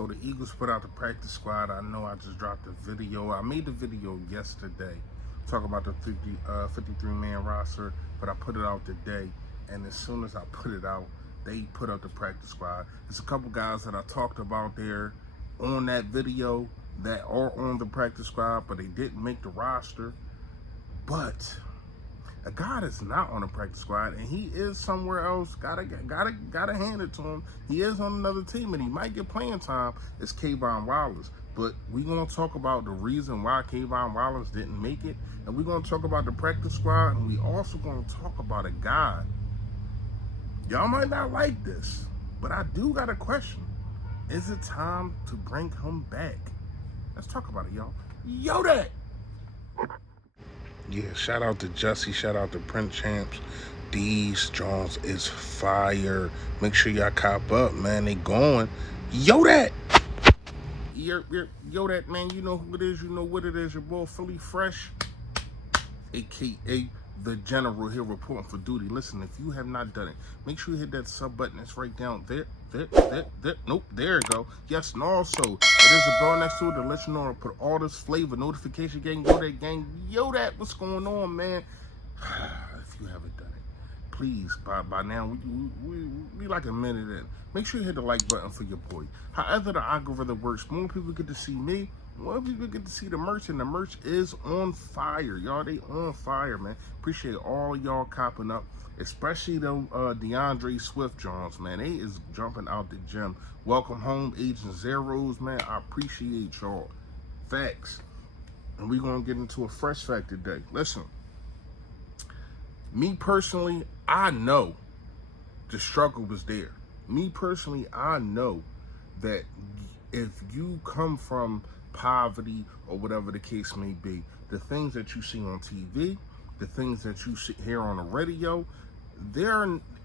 So the Eagles put out the practice squad. I know I just dropped a video. I made the video yesterday, talking about the 53-man roster, but I put it out today. And as soon as I put it out, they put out the practice squad. There's a couple guys that I talked about there on that video that are on the practice squad, but they didn't make the roster. But a guy that's not on the practice squad and he is somewhere else, gotta hand it to him. He is on another team and he might get playing time. It's K'von Wallace. But we're gonna talk about the reason why K'von Wallace didn't make it, and we're gonna talk about the practice squad, and we also gonna talk about a guy. Y'all might not like this, but I do got a question. Is it time to bring him back? Let's talk about it, y'all. Yo, that. Yeah, shout out to Jussie, shout out to Prince Champs. These Jones is fire. Make sure y'all cop up, man. They going. Yo, that. Yo, that, man. You know who it is. You know what it is. Your boy, Philly Fresh, a.k.a. the General, here reporting for duty. Listen, if you have not done it, make sure you hit that sub button. It's right down there. Nope, there it go. Yes, and also, there's a bell next to it to let you know to put all this flavor notification gang. Yo, that gang. Yo, that. What's going on, man? If you haven't done it, please, by now, we like a minute in. Make sure you hit the like button for your boy. However the algorithm works, more people get to see me, more people get to see the merch, and the merch is on fire. Y'all, they on fire, man. Appreciate all y'all copping up, especially the DeAndre Swift Jones, man. They is jumping out the gym. Welcome home, Agent Zeros, man. I appreciate y'all. Facts. And we're going to get into a fresh fact today. Listen, me personally, I know the struggle was there. Me personally, I know that if you come from poverty or whatever the case may be, the things that you see on TV, the things that you hear on the radio,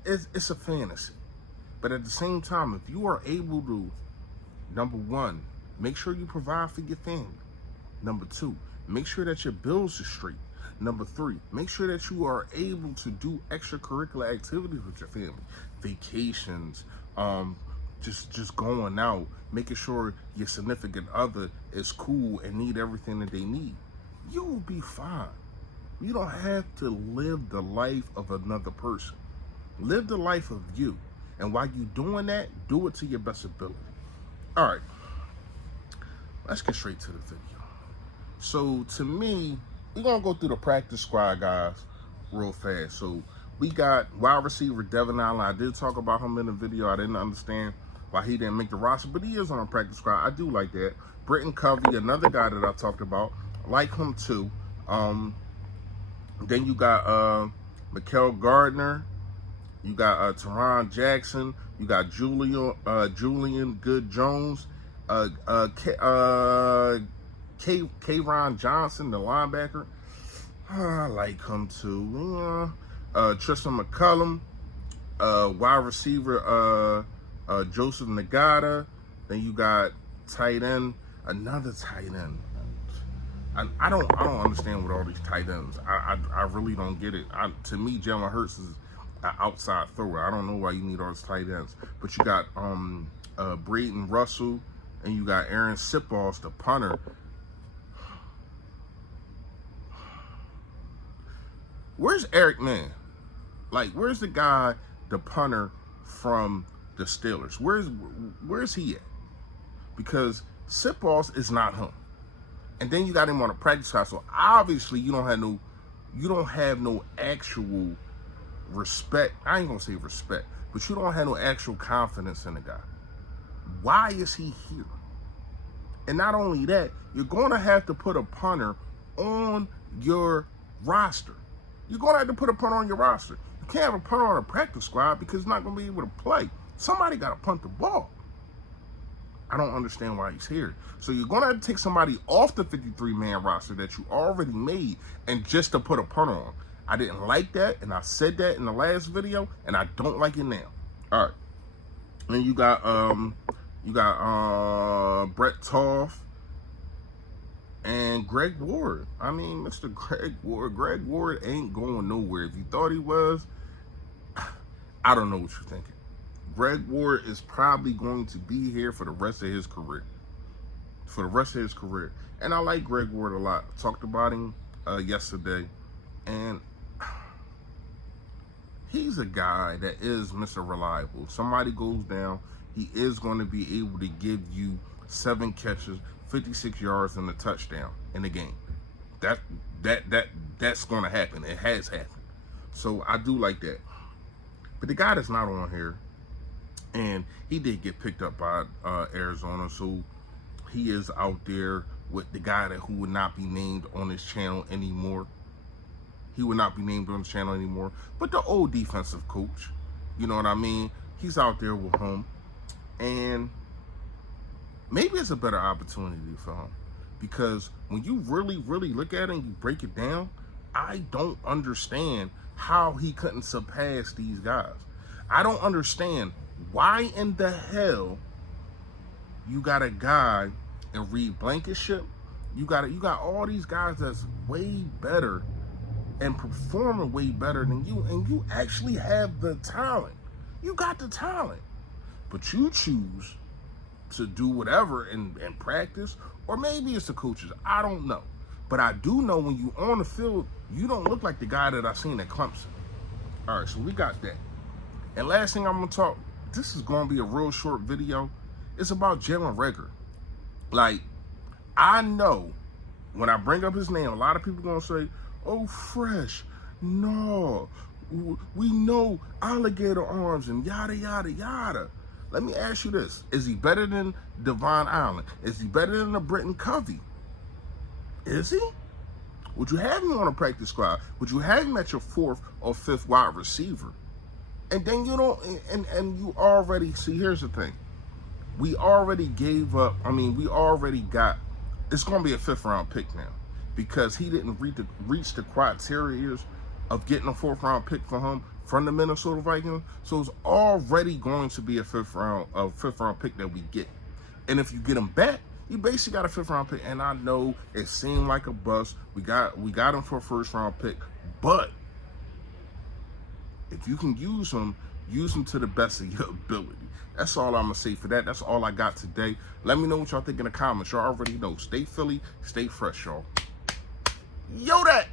it's a fantasy. But at the same time, if you are able to, number one, make sure you provide for your family. Number two, make sure that your bills are straight. Number three, make sure that you are able to do extracurricular activities with your family. Vacations, just going out, making sure your significant other is cool and need everything that they need. You will be fine. You don't have to live the life of another person. Live the life of you. And while you're doing that, do it to your best ability. All right, let's get straight to the video. So to me, we're going to go through the practice squad, guys, real fast. So we got wide receiver Devin Allen. I did talk about him in the video. I didn't understand why he didn't make the roster, but he is on a practice squad. I do like that. Britton Covey, another guy that I talked about. I like him too. Then you got Mikael Gardner. You got Teron Jackson. You got Julian Good-Jones. K'Ron Johnson, the linebacker. I like him too. Tristan McCullum. Wide receiver Joseph Nagata. Then you got tight end, another tight end. I don't understand with all these tight ends. I really don't get it. To me, Jalen Hurts is an outside thrower. I don't know why you need all these tight ends. But you got Braden Russell, and you got Aaron Sipos, the punter. Where's Eric Mann? Like, where's the guy, the punter from the Steelers? Where's he at? Because Sipos is not him. And then you got him on a practice squad, so obviously you don't have no actual respect. I ain't gonna say respect, but you don't have no actual confidence in the guy. Why is he here? And not only that, you're gonna have to put a punter on your roster. You're gonna have to put a punter on your roster. You can't have a punter on a practice squad because he's not gonna be able to play. Somebody gotta punt the ball. I don't understand why he's here. So you're going to have to take somebody off the 53-man roster that you already made and just to put a punter on. I didn't like that, and I said that in the last video, and I don't like it now. All right. Then you got Brett Toth and Greg Ward. I mean, Mr. Greg Ward. Greg Ward ain't going nowhere. If you thought he was, I don't know what you're thinking. Reagor is probably going to be here for the rest of his career. And I like Reagor a lot. I talked about him yesterday, and he's a guy that is Mr. Reliable. If somebody goes down, he is going to be able to give you 7 catches, 56 yards, and a touchdown in the game. That's going to happen. It has happened. So I do like that. But the guy that's not on here, and he did get picked up by Arizona, so he is out there with the guy who would not be named on this channel anymore. He would not be named on the channel anymore. But the old defensive coach, you know what I mean? He's out there with him. And maybe it's a better opportunity for him. Because when you really, really look at it and you break it down, I don't understand how he couldn't surpass these guys. I don't understand why in the hell you got a guy in Reed Blankenship. You got all these guys that's way better and performing way better than you, and you actually have the talent. You got the talent, but you choose to do whatever in practice, or maybe it's the coaches. I don't know, but I do know when you on the field, you don't look like the guy that I seen at Clemson. All right, so we got that. And last thing I'm gonna talk. This is gonna be a real short video. It's about Jalen Reagor. Like, I know when I bring up his name, a lot of people gonna say, "Oh, Fresh, no, we know alligator arms and yada yada yada." Let me ask you this: is he better than Devon Allen? Is he better than the Britton Covey? Is he? Would you have him on a practice squad? Would you have him at your 4th or 5th wide receiver? And then you don't, and you already, see, here's the thing. We already gave up, we already got, it's going to be a 5th round pick now, because he didn't reach the criteria of getting a 4th round pick for him from the Minnesota Vikings. So it's already going to be a 5th round pick that we get. And if you get him back, you basically got a 5th round pick. And I know it seemed like a bust. We got him for a 1st round pick, but if you can use him to the best of your ability. That's all I'm going to say for that. That's all I got today. Let me know what y'all think in the comments. Y'all already know. Stay Philly, stay fresh, y'all. Yo, that.